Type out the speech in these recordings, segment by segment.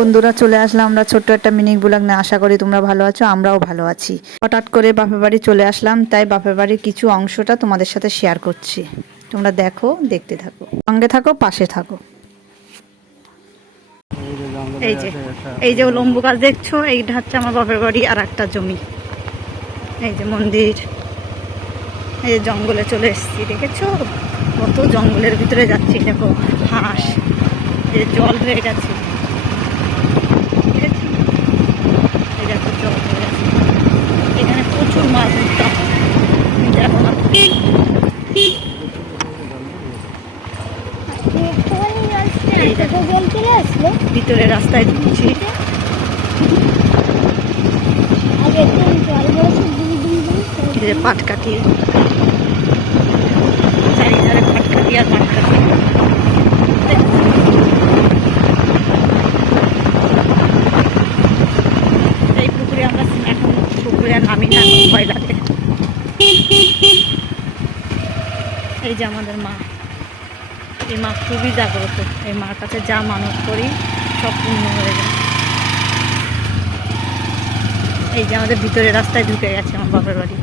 বন্ধুরা চলে আসলাম আমরা ছোট্ট একটা মিনি ব্লগ নিয়ে। আশা করি তোমরা ভালো আছো, আমরাও ভালো আছি। হঠাৎ করে বাপের বাড়ি চলে আসলাম, তাই বাপের বাড়ির কিছু অংশটা তোমাদের সাথে শেয়ার করছি। তোমরা দেখো, দেখতে থাকো, সঙ্গে থাকো, পাশে থাকো। এই যে লম্বু গাছ দেখছো, এইটা হচ্ছে আমার বাপের বাড়ি আর একটা জমি। এই যে মন্দির, এই যে জঙ্গলে চলে এসেছি, দেখেছো কত জঙ্গলের ভিতরে যাচ্ছি। দেখো হাঁস, এই জল হয়ে গেছে, এখানে প্রচুর মাছ ধরতাম। ভিতরে রাস্তায় ঢুকছি, পাট কাটিয়ে চারিধারে পাট কাটি আর পাট কাটি। এই পুকুরে আমরা এখন পুকুরে নামি না, ভয় লাগে। এই যে আমাদের মা, এই মা খুবই জাগ্রত। এই মার কাছে যা মানত করি সব পূর্ণ হয়ে যায়। এই যে আমাদের ভিতরে রাস্তায় ঢুকে গেছে আমার বাপের বাড়ি।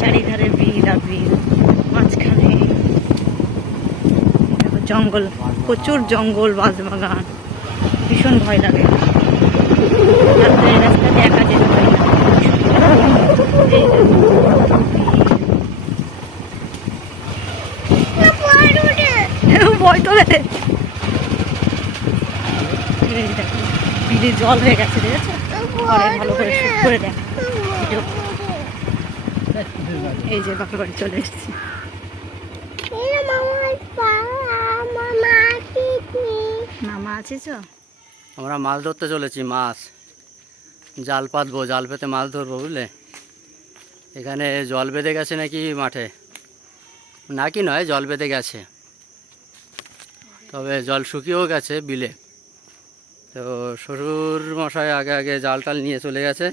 চারিধারে বিল আর বিল, মাঝখানে জঙ্গল, প্রচুর জঙ্গল, বাঁশবাগান, ভীষণ ভয় লাগে। এই রাস্তাতে একা যেতে পারি না, ভয় তো বিলে জল হয়ে গেছে, দেখেছো? ভালো করে শুট করে দেখ। এই যে বাপের বাড়ি চলে এসেছি। মামা আছিস? আমরা মাছ ধরতে চলেছি, মাছ জাল পাতবো, জাল পেতে মাছ ধরবো, বুঝলে? এখানে জল বেঁধে গেছে নাকি মাঠে, নাকি নয়, জল বেঁধে গেছে, তবে জল শুকিয়েও গেছে বিলে। তো শ্বশুর মশাই আগে আগে জাল টাল নিয়ে চলে গেছে,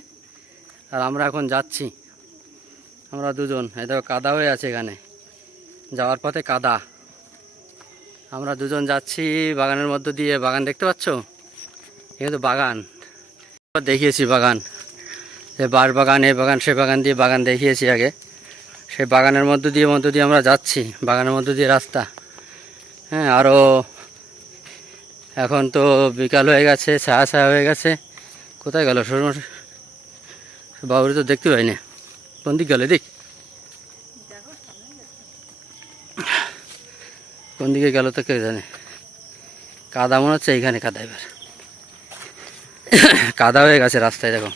আর আমরা এখন যাচ্ছি। আমরা দুজন, এই দেখো কাদা হয়ে আছে এখানে, যাওয়ার পথে কাদা। আমরা দুজন যাচ্ছি বাগানের মধ্য দিয়ে। বাগান দেখতে পাচ্ছ? এখানে তো বাগান দেখিয়েছি, বাগান, যে বাঁশ বাগান, এ বাগান, সে বাগান দিয়ে বাগান দেখিয়েছি আগে। সেই বাগানের মধ্য দিয়ে আমরা যাচ্ছি, বাগানের মধ্য দিয়ে রাস্তা। হ্যাঁ, আরও এখন তো বিকাল হয়ে গেছে, ছায়া ছায়া হয়ে গেছে। কোথায় গেল শ্বশুরমশাই? বাবুরি তো দেখতে পাই না, কোন দিক গেল? দেখ কোন দিকে গেল তো কে জানে। কাদা মনে হচ্ছে এইখানে, কাদা এবার কাদা হয়ে গেছে রাস্তায়। দেখো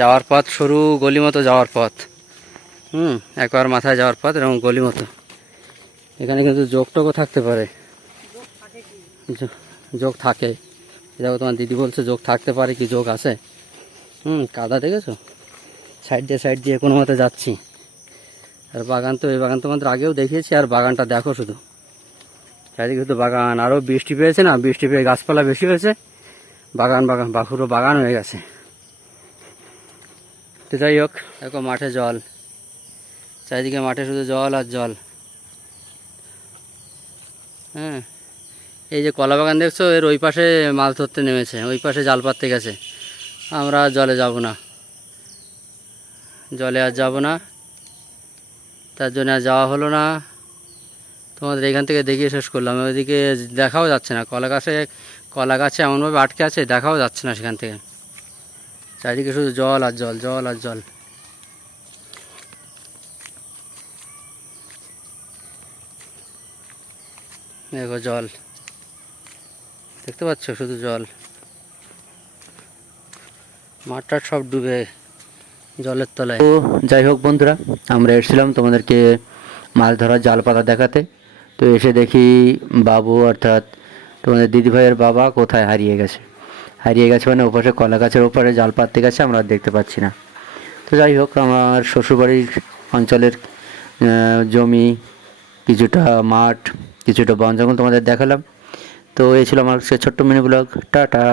যাওয়ার পথ, সরু গলি মতো যাওয়ার পথ, একবার মাথায় যাওয়ার পথ, এরকম গলি মতো। এখানে কিন্তু যোগটোগও থাকতে পারে, যোগ থাকে। দেখো তোমার দিদি বলছে যোগ থাকতে পারে, কি যোগ আছে? কাদা দেখেছো? সাইড দিয়ে কোনো মতে যাচ্ছি। আর বাগান তো, এই বাগান তোমাদের আগেও দেখিয়েছি। আর বাগানটা দেখো শুধু, চারিদিকে শুধু বাগান। আরও বৃষ্টি পেয়েছে না, বৃষ্টি পেয়ে গাছপালা বেশি হয়েছে, বাগান বাগান পুরো বাগান হয়ে গেছে। তো যাই হোক, দেখো মাঠে জল, চারিদিকে মাঠে শুধু জল আর জল। হ্যাঁ, এই যে কলা বাগান দেখছো, এর ওই পাশে মাছ ধরতে নেমেছে, ওই পাশে জাল পাততে গেছে। আমরা জলে যাব না, জলে আর যাব না, তার জন্য আর যাওয়া হলো না। তোমাদের এখান থেকে দেখিয়ে শেষ করলাম। ওইদিকে দেখাও যাচ্ছে না, কলা গাছে এমনভাবে আটকে আছে, দেখাও যাচ্ছে না সেখান থেকে। চারিদিকে শুধু জল আর জল, জল আর জল। দেখো জল, দেখতে পাচ্ছ? শুধু জল, মাঠটা সব ডুবে জলের তলায়। তো যাই হোক বন্ধুরা, আমরা এসেছিলাম তোমাদেরকে মাছ ধরার জাল পাতা দেখাতে। তো এসে দেখি বাবু, অর্থাৎ তোমাদের দিদিভাইয়ের বাবা, কোথায় হারিয়ে গেছে। মানে ওপাশে কলা গাছের ওপারে জাল পাততে গেছে, আমরা দেখতে পাচ্ছি না। তো যাই হোক, আমার শ্বশুরবাড়ির অঞ্চলের জমি, কিছুটা মাঠ, কিছুটা বন জঙ্গল তোমাদের দেখালাম। তো এই ছিল আমার সে ছোট্ট মিনি ব্লগ। টাটা।